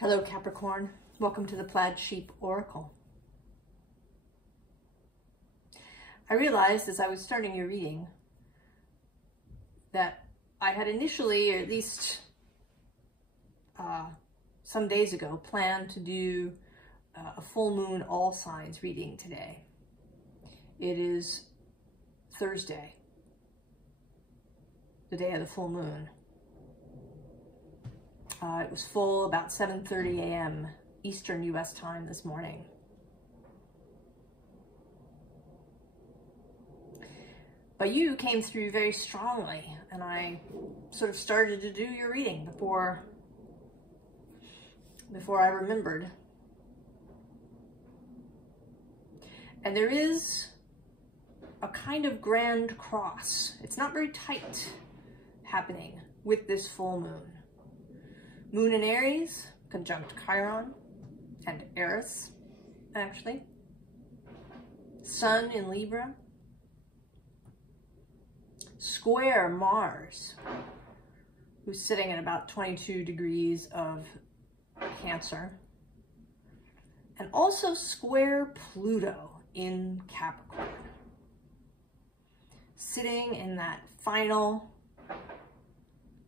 Hello Capricorn, welcome to the Plaid Sheep Oracle. I realized as I was starting your reading that I had initially, or at least some days ago, planned to do a full moon all signs reading today. It is Thursday, the day of the full moon. It was full about 7:30 a.m. Eastern US time this morning. But you came through very strongly, and I sort of started to do your reading before I remembered. And there is a kind of grand cross. It's not very tight happening with this full moon. Moon in Aries, conjunct Chiron and Eris, actually. Sun in Libra. Square Mars, who's sitting at about 22 degrees of Cancer. And also square Pluto in Capricorn, sitting in that final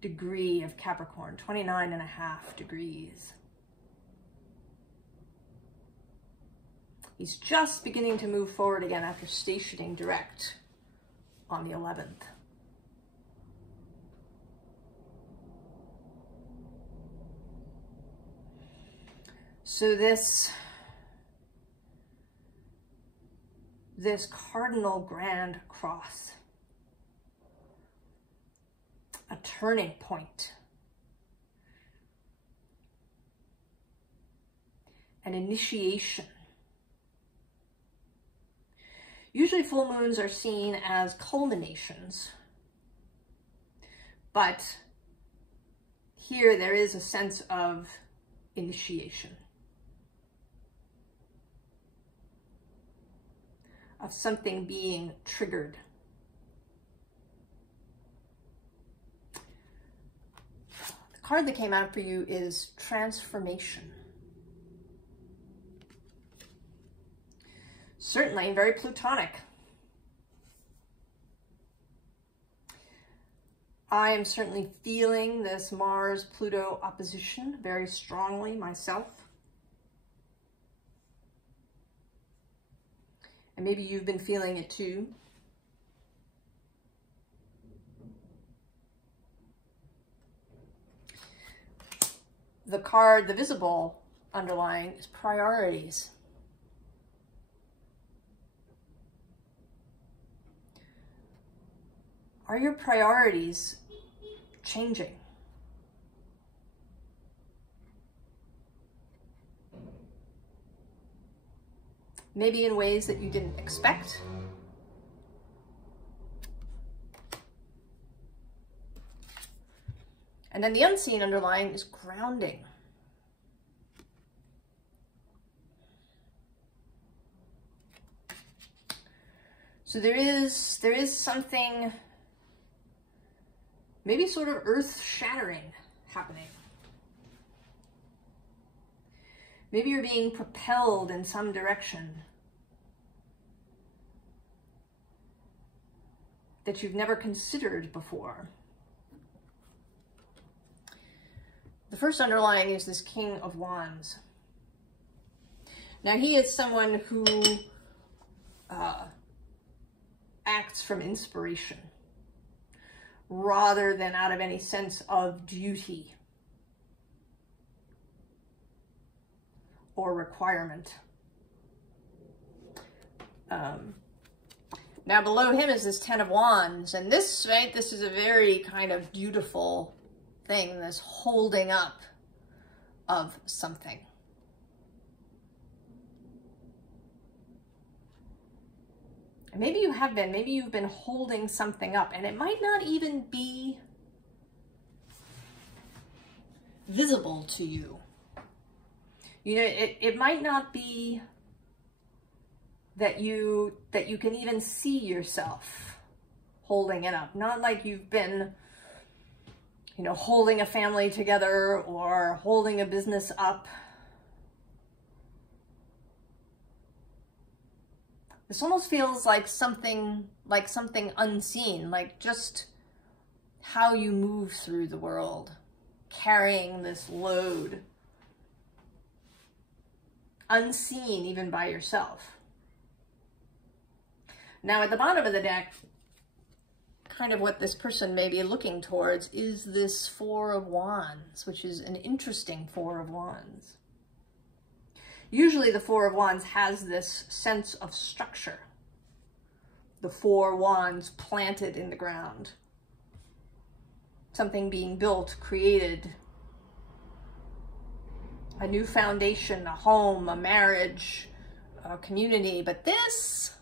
degree of Capricorn, 29.5 degrees. He's just beginning to move forward again after stationing direct on the 11th. So this cardinal grand cross, a turning point, an initiation. Usually full moons are seen as culminations, but here there is a sense of initiation, of something being triggered. The card that came out for you is transformation. Certainly very Plutonic. I am certainly feeling this Mars-Pluto opposition very strongly myself. And maybe you've been feeling it too. The card, the visible underlying, is priorities. Are your priorities changing? Maybe in ways that you didn't expect. And then the unseen underlying is grounding. So there is something maybe sort of earth-shattering happening. Maybe you're being propelled in some direction that you've never considered before. The first underlying is this King of Wands. Now he is someone who acts from inspiration rather than out of any sense of duty or requirement. Now below him is this Ten of Wands, and this, right, this is a very kind of beautiful thing, this holding up of something. And maybe you have been, maybe you've been holding something up, and it might not even be visible to you. You know, it might not be that you can even see yourself holding it up. Not like you've been you know, holding a family together or holding a business up. This almost feels like something unseen, like just how you move through the world, carrying this load, unseen even by yourself. Now at the bottom of the deck, kind of what this person may be looking towards is this Four of Wands, which is an interesting Four of Wands. Usually the Four of Wands has this sense of structure. The four wands planted in the ground. Something being built, created. A new foundation, a home, a marriage, a community. But this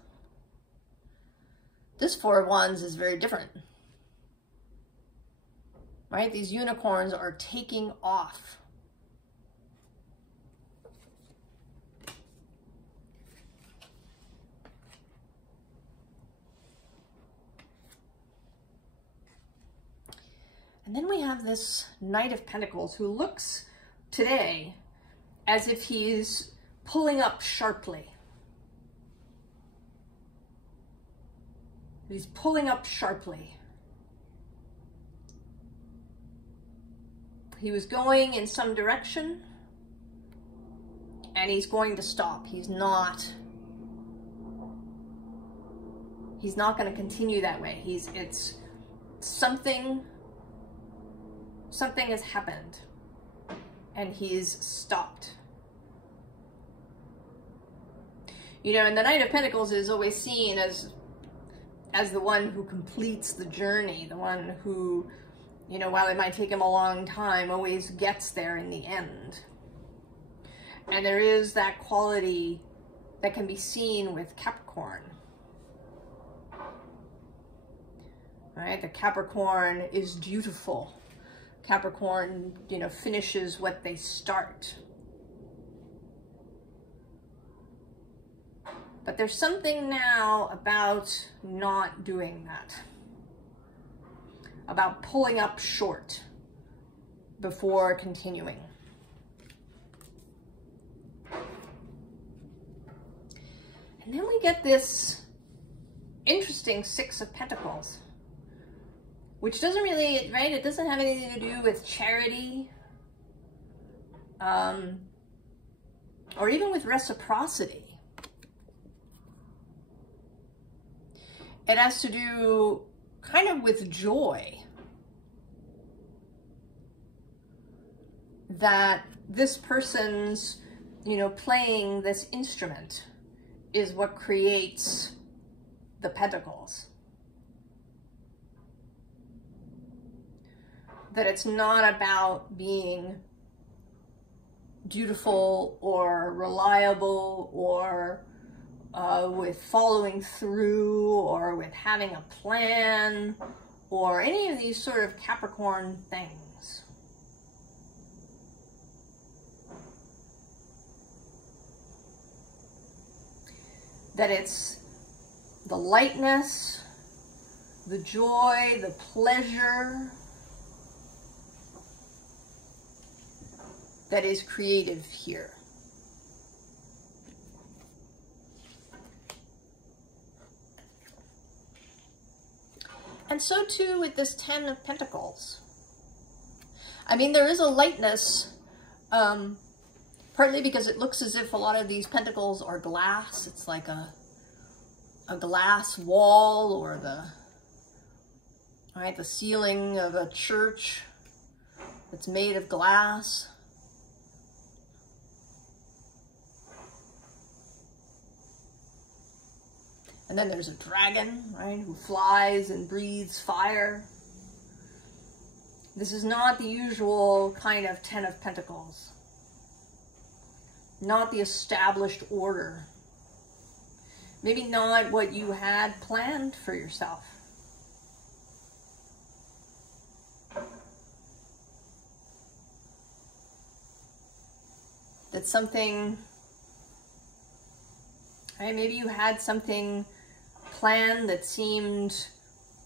Four of Wands is very different. Right? These unicorns are taking off. And then we have this Knight of Pentacles who looks today as if he's pulling up sharply. He's pulling up sharply. He was going in some direction and he's going to stop. He's not going to continue that way. It's something has happened and he's stopped. You know, and the Knight of Pentacles is always seen as the one who completes the journey, the one who, you know, while it might take him a long time, always gets there in the end. And there is that quality that can be seen with Capricorn. Right? The Capricorn is dutiful. Capricorn, you know, finishes what they start. But there's something now about not doing that. About pulling up short before continuing. And then we get this interesting Six of Pentacles, which doesn't really, right? It doesn't have anything to do with charity, or even with reciprocity. It has to do kind of with joy. That this person's, you know, playing this instrument is what creates the pentacles. That it's not about being dutiful or reliable or with following through or with having a plan or any of these sort of Capricorn things. That it's the lightness, the joy, the pleasure that is creative here. And so too with this Ten of Pentacles. I mean, there is a lightness, partly because it looks as if a lot of these pentacles are glass. It's like a glass wall, or the ceiling of a church that's made of glass. And then there's a dragon, right, who flies and breathes fire. This is not the usual kind of Ten of Pentacles. Not the established order. Maybe not what you had planned for yourself. That's something, right, maybe you had something planned that seemed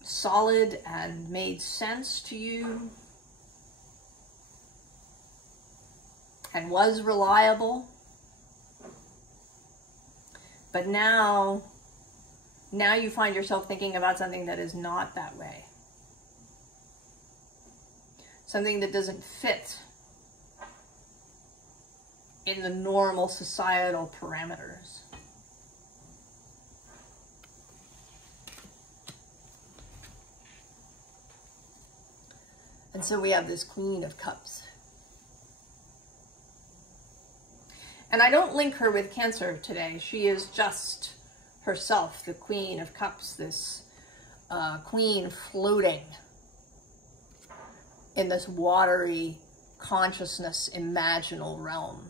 solid and made sense to you, and was reliable. But now you find yourself thinking about something that is not that way. Something that doesn't fit in the normal societal parameters. And so we have this Queen of Cups. And I don't link her with Cancer today. She is just herself, the Queen of Cups, this queen floating in this watery consciousness imaginal realm.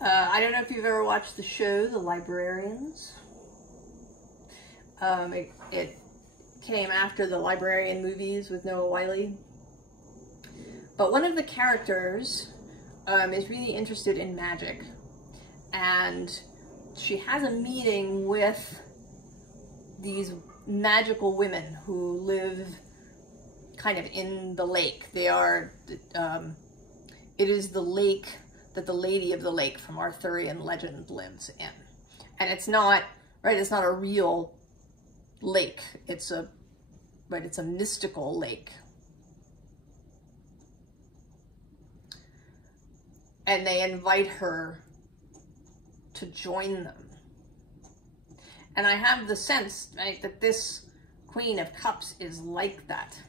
I don't know if you've ever watched the show, The Librarians. It came after the Librarian movies with Noah Wyle. But one of the characters is really interested in magic. And she has a meeting with these magical women who live kind of in the lake. They are, it is the lake that the Lady of the Lake from Arthurian legend lives in. And it's not, right, it's not a real lake. It's a mystical lake. And they invite her to join them. And I have the sense, right, that this Queen of Cups is like that.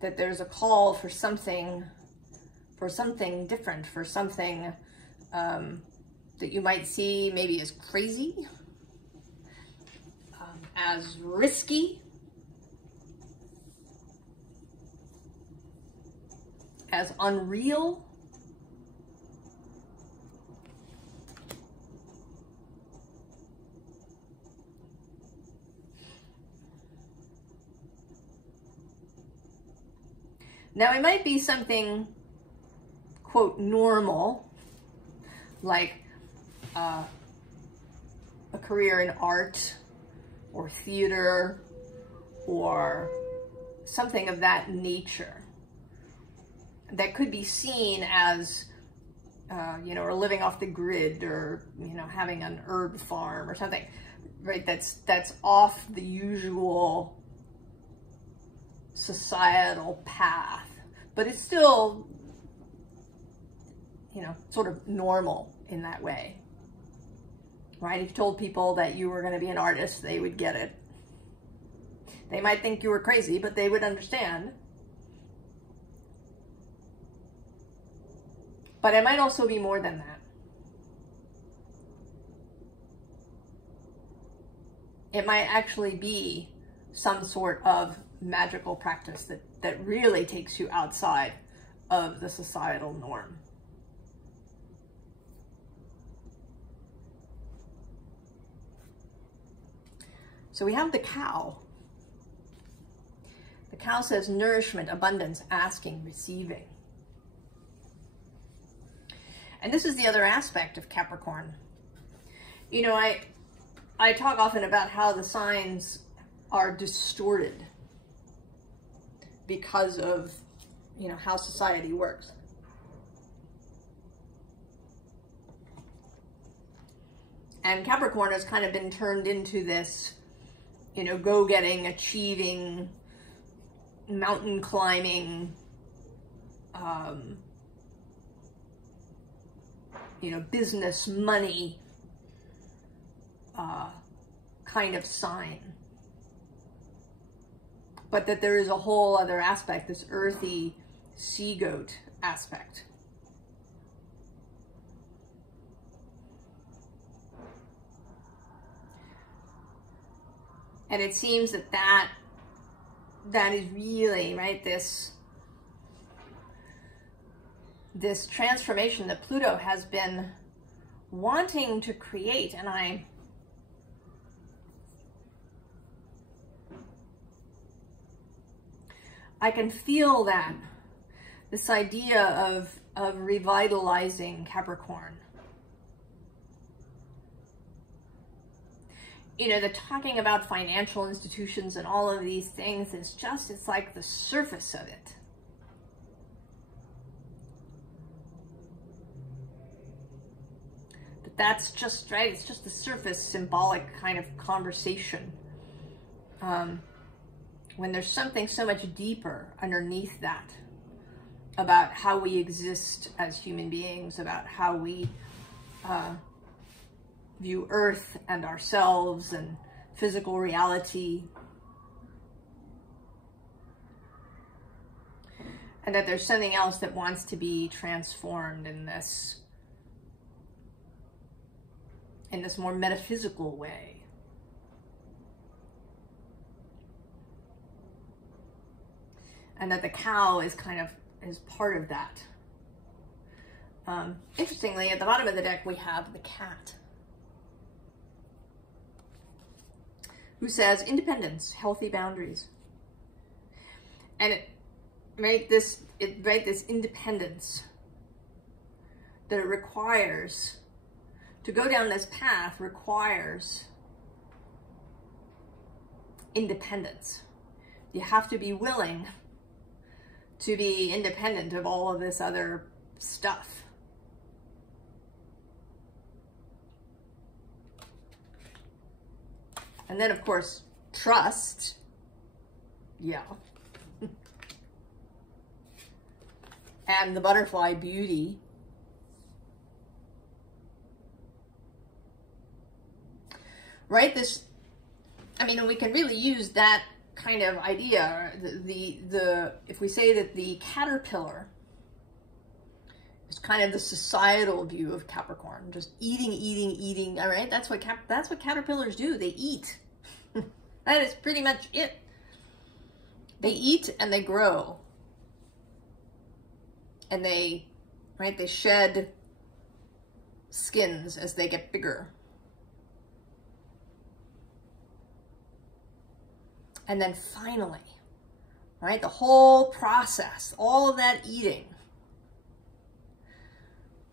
That there's a call for something different, for something that you might see maybe as crazy, as risky, as unreal. Now, it might be something, quote, normal, like a career in art or theater or something of that nature that could be seen as, you know, or living off the grid, or, you know, having an herb farm or something, right? That's off the usual societal path, but it's still, you know, sort of normal in that way, right? If you told people that you were going to be an artist, they would get it. They might think you were crazy, but they would understand. But it might also be more than that. It might actually be some sort of magical practice that really takes you outside of the societal norm. So we have the cow. The cow says nourishment, abundance, asking, receiving. And this is the other aspect of Capricorn. You know, I talk often about how the signs are distorted because of, you know, how society works. And Capricorn has kind of been turned into this, you know, go-getting, achieving, mountain climbing, you know, business, money, kind of sign. But that there is a whole other aspect, this earthy sea goat aspect. And it seems that is really, right, this transformation that Pluto has been wanting to create. And I can feel that, this idea of revitalizing Capricorn. you know, the talking about financial institutions and all of these things is just, it's like the surface of it. But that's just, right, it's just the surface symbolic kind of conversation. When there's something so much deeper underneath that about how we exist as human beings, about how we view Earth and ourselves and physical reality. And that there's something else that wants to be transformed in this more metaphysical way. And that the cow is kind of, is part of that. Interestingly, at the bottom of the deck, we have the cat, who says independence, healthy boundaries. And this independence that it requires, to go down this path requires independence. You have to be willing to be independent of all of this other stuff. And then, of course, trust. Yeah. And the butterfly beauty. Right? This, I mean, we can really use that kind of idea. If we say that the caterpillar is kind of the societal view of Capricorn, just eating, all right? That's what caterpillars do. They eat. That is pretty much it. They eat and they grow. And they shed skins as they get bigger. And then finally, right, the whole process, all of that eating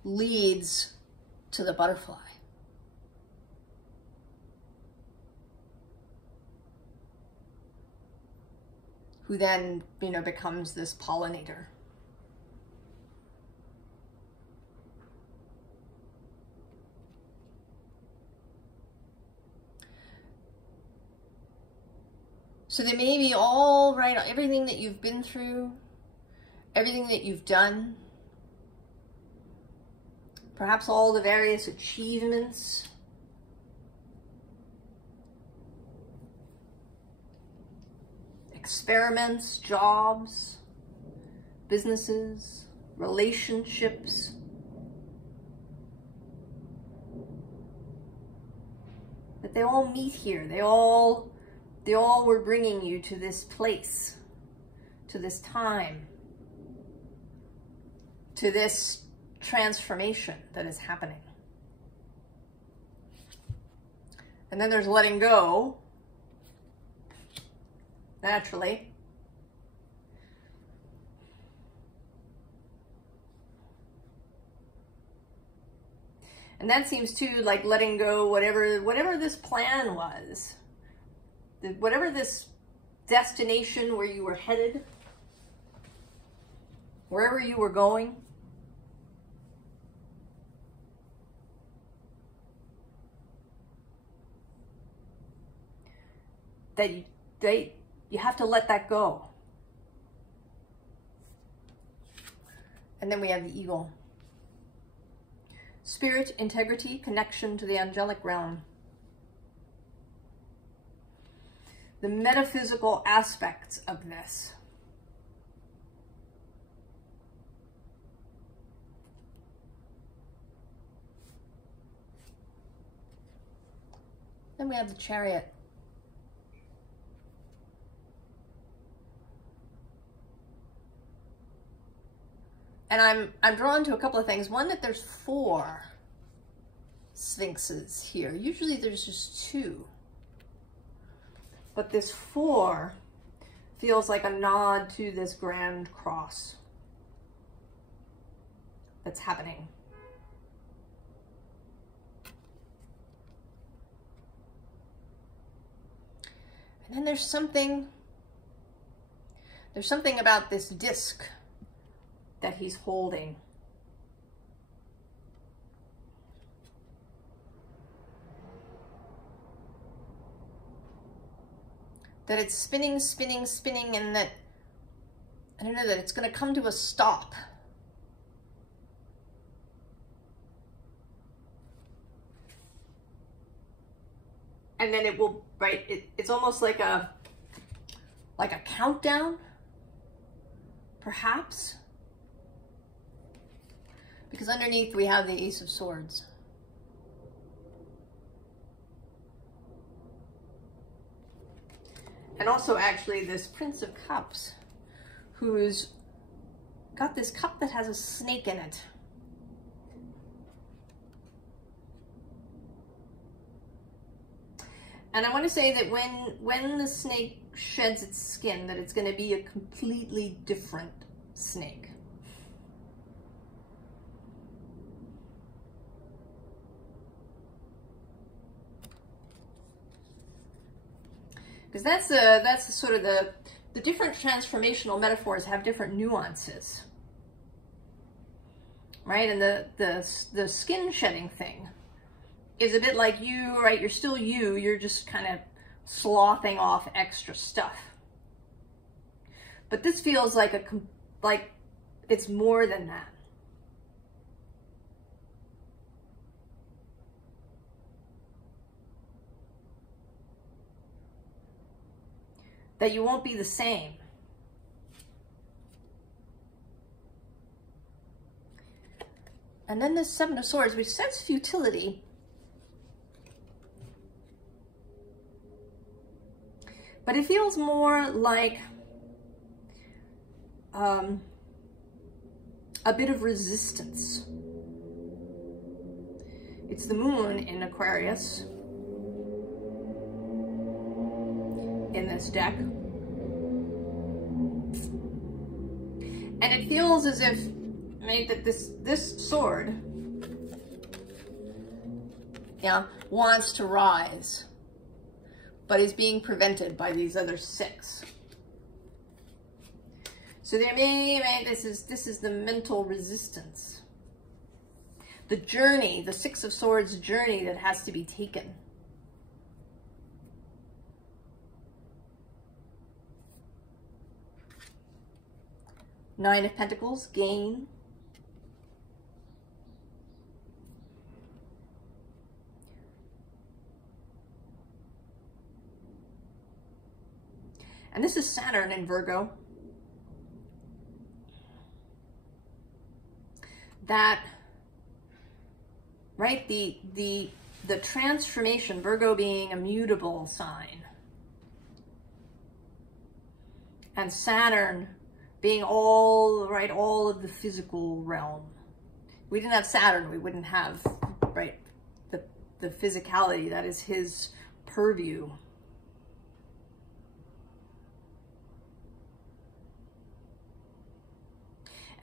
leads to the butterfly. Who then, you know, becomes this pollinator. So they may be all right, everything that you've been through, everything that you've done, perhaps all the various achievements, experiments, jobs, businesses, relationships. But they all meet here. They all were bringing you to this place, to this time, to this transformation that is happening. And then there's letting go, naturally. And that seems to like letting go whatever this plan was. Whatever this destination where you were headed, wherever you were going, that you have to let that go. And then we have the eagle. Spirit, integrity, connection to the angelic realm. The metaphysical aspects of this. Then we have the Chariot. And I'm drawn to a couple of things. One, that there's 4 sphinxes here. Usually there's just 2. But this 4 feels like a nod to this grand cross that's happening. And then there's something about this disc that he's holding. That it's spinning, spinning, spinning, and that, I don't know, that it's going to come to a stop. And then it will, right, it's almost like a countdown, perhaps. Because underneath we have the Ace of Swords. And also actually this Prince of Cups, who's got this cup that has a snake in it. And I want to say that when the snake sheds its skin, that it's going to be a completely different snake. Because that's sort of the different transformational metaphors have different nuances, right? And the skin shedding thing is a bit like you, right? You're still you. You're just kind of sloughing off extra stuff. But this feels like it's more than that. That you won't be the same. And then this Seven of Swords, which says futility. But it feels more like a bit of resistance. It's the moon in Aquarius in this deck. And it feels as if, right, that this sword, yeah, wants to rise, but is being prevented by these other six. So there may, right, this is the mental resistance. The journey, the Six of Swords journey that has to be taken. Nine of Pentacles, gain. And this is Saturn in Virgo. That, right, the transformation, Virgo being a mutable sign, and Saturn being all of the physical realm. If we didn't have Saturn, we wouldn't have, right, the physicality that is his purview.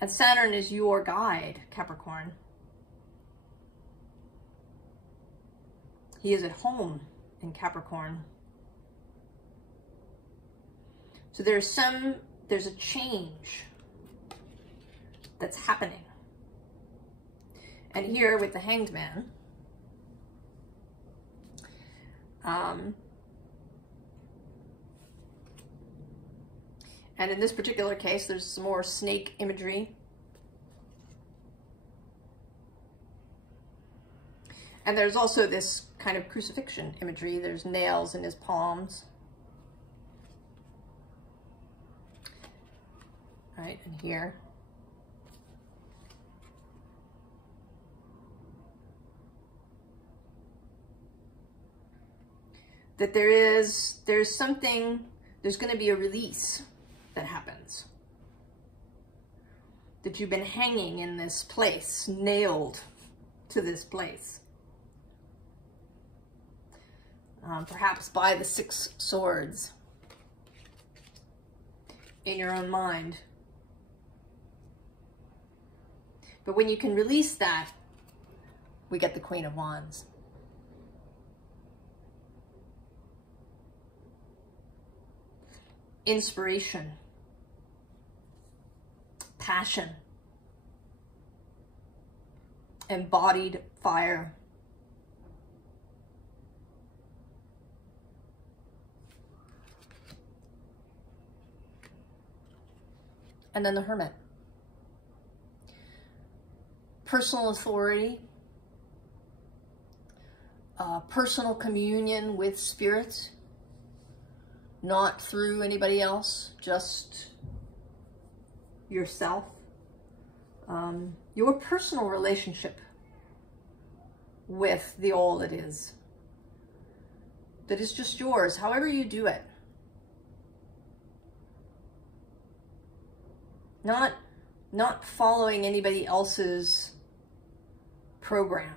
And Saturn is your guide, Capricorn. He is at home in Capricorn. So there's a change that's happening. And here with the Hanged Man, and in this particular case, there's some more snake imagery. And there's also this kind of crucifixion imagery. There's nails in his palms. Right, and here. That there's going to be a release that happens. That you've been hanging in this place, nailed to this place. Perhaps by the Six Swords in your own mind. But when you can release that, we get the Queen of Wands. inspiration, passion, embodied fire. And then the Hermit. Personal authority, personal communion with spirit, not through anybody else, just yourself. Your personal relationship with the all that is just yours, however you do it. Not following anybody else's program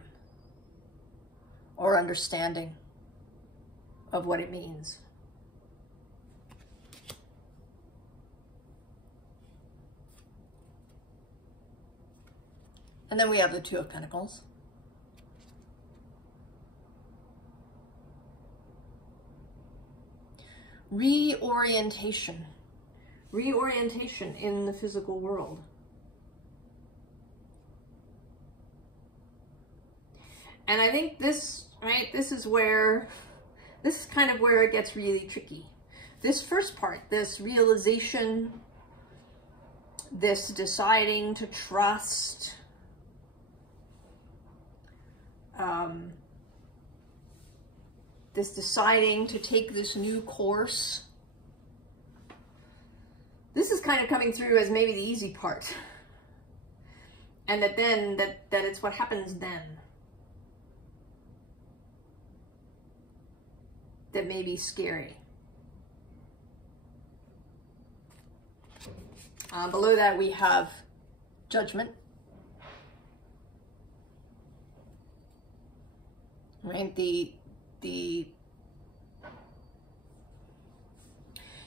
or understanding of what it means. And then we have the Two of Pentacles. Reorientation. Reorientation in the physical world. And I think this, right, this is kind of where it gets really tricky. This first part, this realization, this deciding to trust, this deciding to take this new course. This is kind of coming through as maybe the easy part. And that then, that it's what happens then that may be scary. Below that we have Judgment. Right,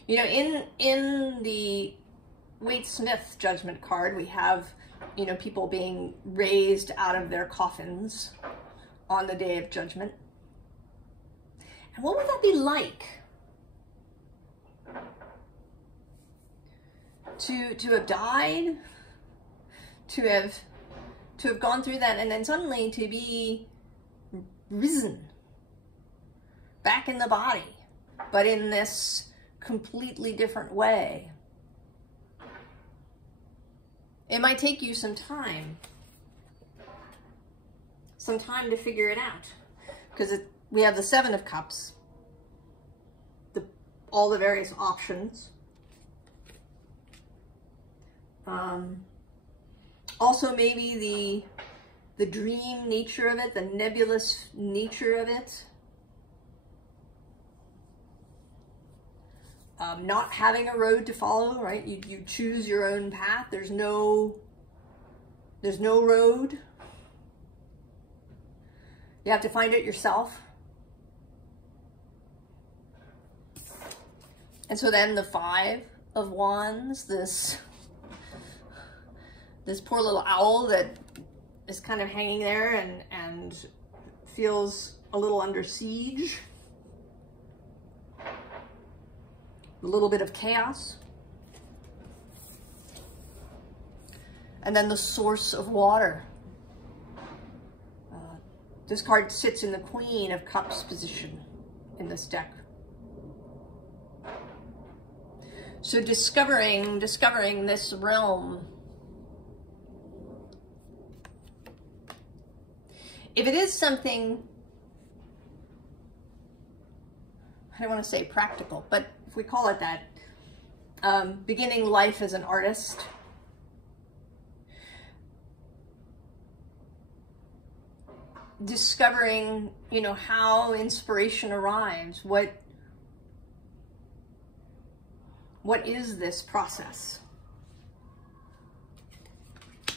you know, in the Waite-Smith Judgment card, we have, you know, people being raised out of their coffins on the Day of Judgment. And what would that be like? To have died, to have gone through that, and then suddenly to be risen back in the body, but in this completely different way. It might take you some time to figure it out, because we have the Seven of Cups, all the various options. Also maybe the dream nature of it, the nebulous nature of it. Not having a road to follow, right? You choose your own path. There's no road. You have to find it yourself. And so then the Five of Wands, this poor little owl that is kind of hanging there and feels a little under siege. A little bit of chaos. And then the Source of Water. This card sits in the Queen of Cups position in this deck. So discovering this realm. If it is something, I don't want to say practical, but if we call it that, beginning life as an artist, discovering, you know, how inspiration arrives, what is this process,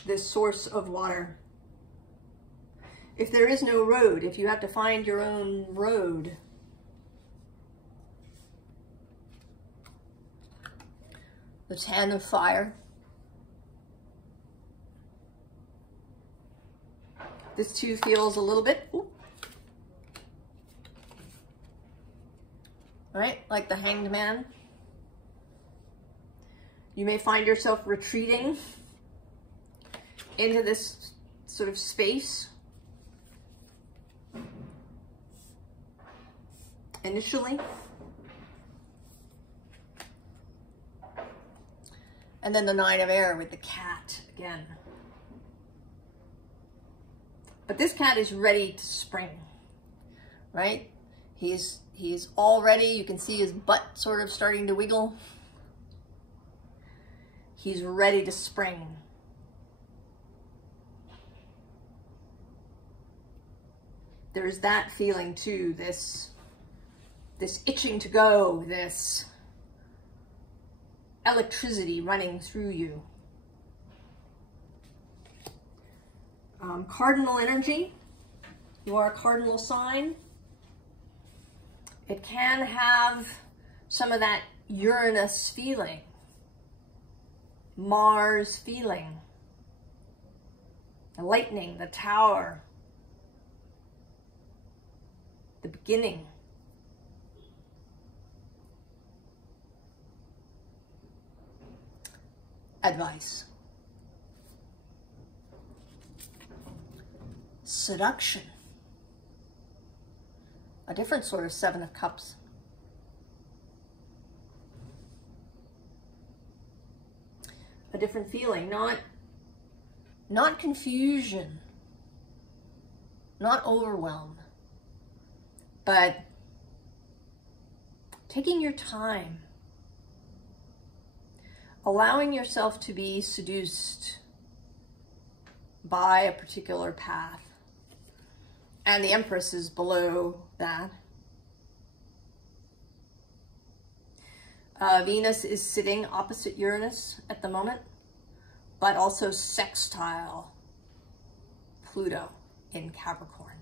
this source of water. If there is no road, if you have to find your own road, the Ten of Fire. This too feels a little bit, right? Like the Hanged Man. You may find yourself retreating into this sort of space initially. And then the Nine of Air with the cat again. But this cat is ready to spring, right? He's all ready. You can see his butt sort of starting to wiggle. He's ready to spring. There's that feeling too, this itching to go, this electricity running through you. Cardinal energy. You are a cardinal sign. It can have some of that Uranus feeling, Mars feeling, the lightning, the tower, the beginning. Advice. Seduction. A different sort of Seven of Cups. A different feeling, not confusion, not overwhelm, but taking your time, allowing yourself to be seduced by a particular path. And the Empress is below that. Venus is sitting opposite Uranus at the moment, but also sextile Pluto in Capricorn.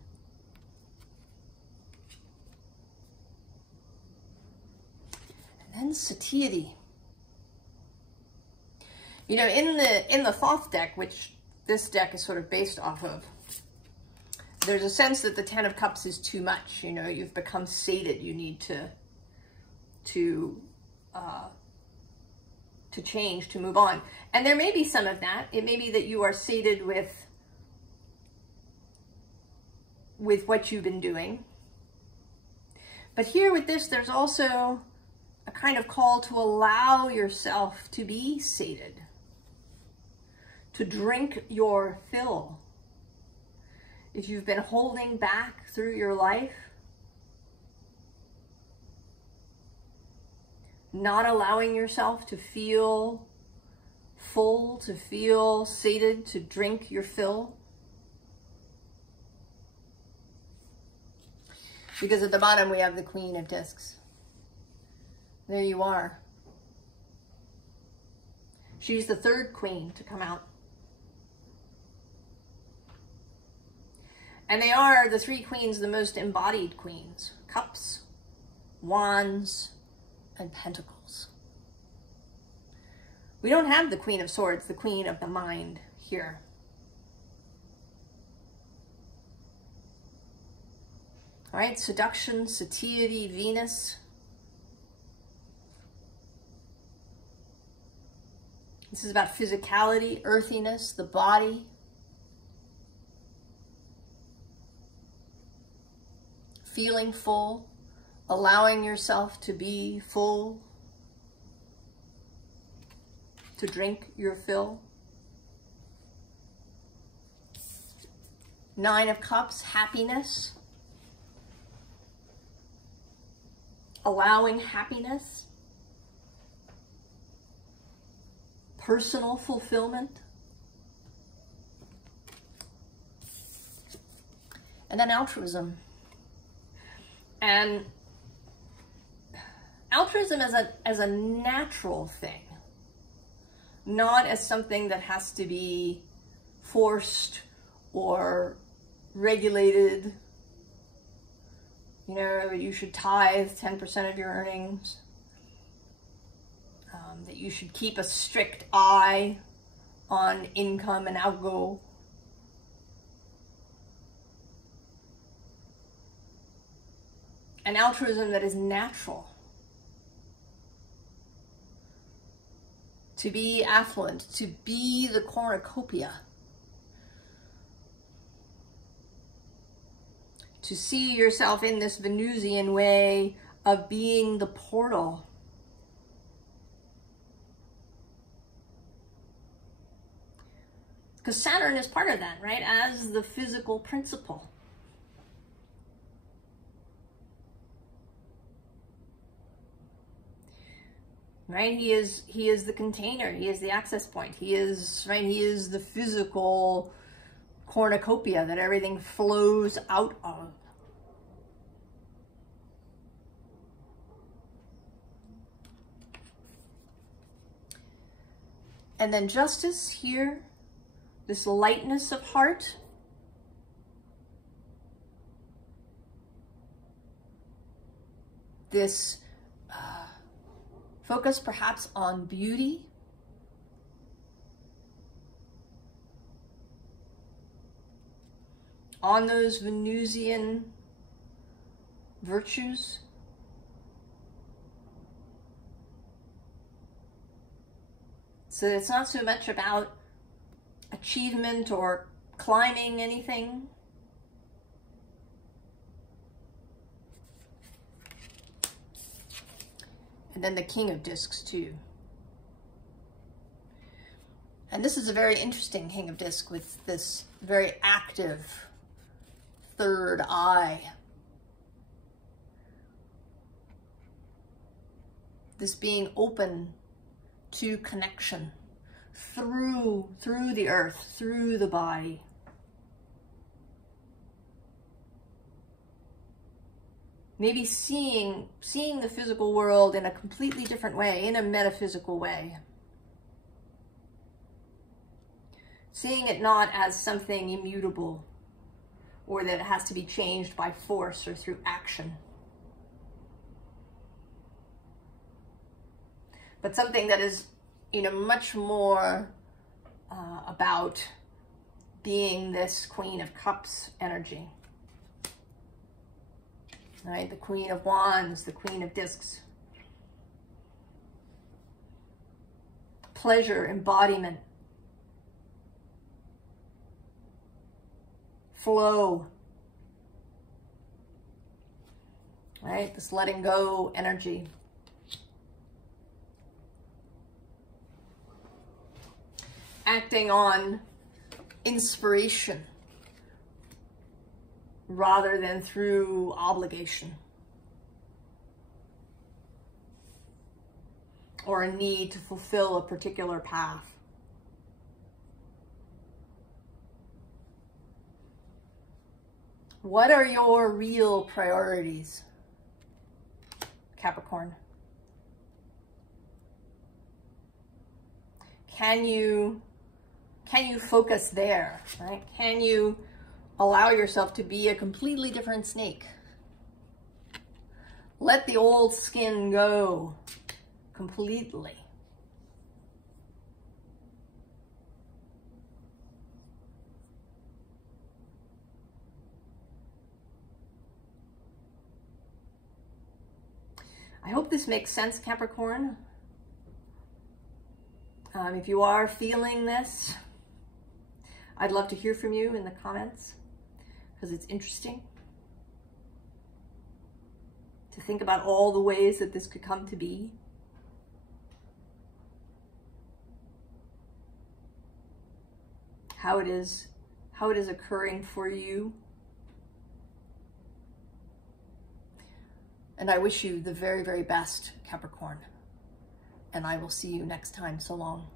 And then satiety. You know, in the Thoth deck, which this deck is sort of based off of, there's a sense that the Ten of Cups is too much. You know, you've become sated. You need to change, to move on. And there may be some of that. It may be that you are sated with what you've been doing. But here with this, there's also a kind of call to allow yourself to be sated, to drink your fill. If you've been holding back through your life, not allowing yourself to feel full, to feel sated, to drink your fill. Because at the bottom we have the Queen of Discs. There you are. She's the third queen to come out. And they are, the three queens, the most embodied queens. Cups, Wands, and Pentacles. We don't have the Queen of Swords, the Queen of the Mind here. All right, seduction, satiety, Venus. This is about physicality, earthiness, the body. Feeling full, allowing yourself to be full, to drink your fill. Nine of Cups, happiness. Allowing happiness. Personal fulfillment. And then altruism. And altruism as a natural thing, not as something that has to be forced or regulated. You know, you should tithe 10% of your earnings, that you should keep a strict eye on income and outgo. An altruism that is natural to be affluent, to be the cornucopia, to see yourself in this Venusian way of being the portal. Because Saturn is part of that, right? As the physical principle. Right? He is the container. He is the access point. He is, right? He is the physical cornucopia that everything flows out of. And then justice here, this lightness of heart. This focus perhaps on beauty. On those Venusian virtues. So it's not so much about achievement or climbing anything. And then the King of Discs too. And this is a very interesting King of Discs with this very active third eye. This being open to connection through the earth, through the body. Maybe seeing the physical world in a completely different way, in a metaphysical way. Seeing it not as something immutable or that it has to be changed by force or through action. But something that is, you know, much more about being this Queen of Cups energy. Right? The Queen of Wands, the Queen of Discs. Pleasure, embodiment. Flow. Right? This letting go energy. Acting on inspiration rather than through obligation or a need to fulfill a particular path. What are your real priorities, Capricorn? Can you focus there, right? Can you allow yourself to be a completely different snake? Let the old skin go completely. I hope this makes sense, Capricorn. If you are feeling this, I'd love to hear from you in the comments because it's interesting to think about all the ways that this could come to be. How it is occurring for you. And I wish you the very, very best, Capricorn. And I will see you next time. So long.